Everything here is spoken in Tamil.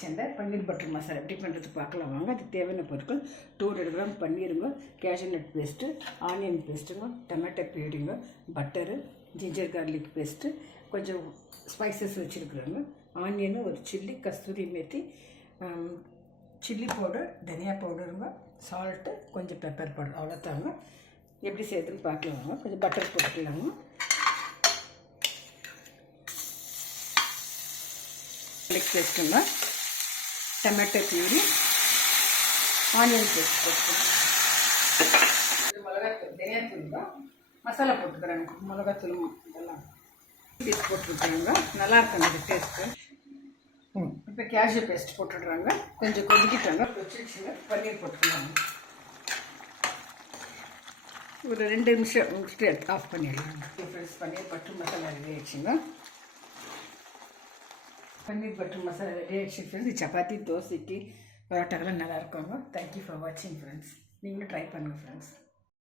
கிச்சனில் பன்னீர் பட்டர் மசாலா எப்படி பண்ணுறது பார்க்கலாம் வாங்க. அதுக்கு தேவையான பொருட்கள் 200 கிராம் பன்னீருங்க, கேஷ்யூ நட் பேஸ்ட்டு, ஆனியன் பேஸ்ட்டுங்க, டொமேட்டோ பியூரிங்க, பட்டரு, ஜிஞ்சர் கார்லிக் பேஸ்ட்டு, கொஞ்சம் ஸ்பைசஸ் வச்சுருக்குறாங்க. ஆனியனு, ஒரு chilli, kasuri methi, chilli powder, தனியா பவுடருங்க, சால்ட்டு, கொஞ்சம் பெப்பர் பவுடர், அவ்வளோத்தாங்க. எப்படி செய்யுதுன்னு பார்க்கலாம் வாங்க. கொஞ்சம் பட்டர் போட்டுக்கலாங்க. பேஸ்ட்டுங்க, டொமேட்டோ பியூரி, ஆனியன் பேஸ்ட் போட்டுக்கலாம். மிளகாத்தூள், தனியாத்தூள் தான் மசாலா போட்டுக்கிறாங்க. மிளகாத்தூள் இதெல்லாம் பேஸ்ட் போட்டுருக்காங்க. நல்லா இருக்கும் அந்த டேஸ்ட்டு. இப்போ கேஷ்யூ பேஸ்ட் போட்டுடுறாங்க. கொஞ்சம் கொதிக்கிட்டாங்க, கொதிச்சிடுச்சுங்க. பன்னீர் போட்டுக்கலாங்க. ஒரு 2 நிமிஷம் முடிச்சுட்டு ஆஃப் பண்ணிடலாங்க. ஃப்ரெண்ட்ஸ், பன்னீர் பட்டர் மசாலா ரெடி ஆயிடுச்சுங்க. பன்னீர் பட்டர் மசாலா ரெடி ஆகிடுச்சு ஃப்ரெண்ட்ஸ். சப்பாத்தி, தோசைக்கு, பரோட்டாக்கெல்லாம் நல்லா இருக்குங்க. தேங்க்யூ ஃபார் வாட்சிங் ஃப்ரெண்ட்ஸ். நீங்களும் ட்ரை பண்ணுங்கள் ஃப்ரெண்ட்ஸ்.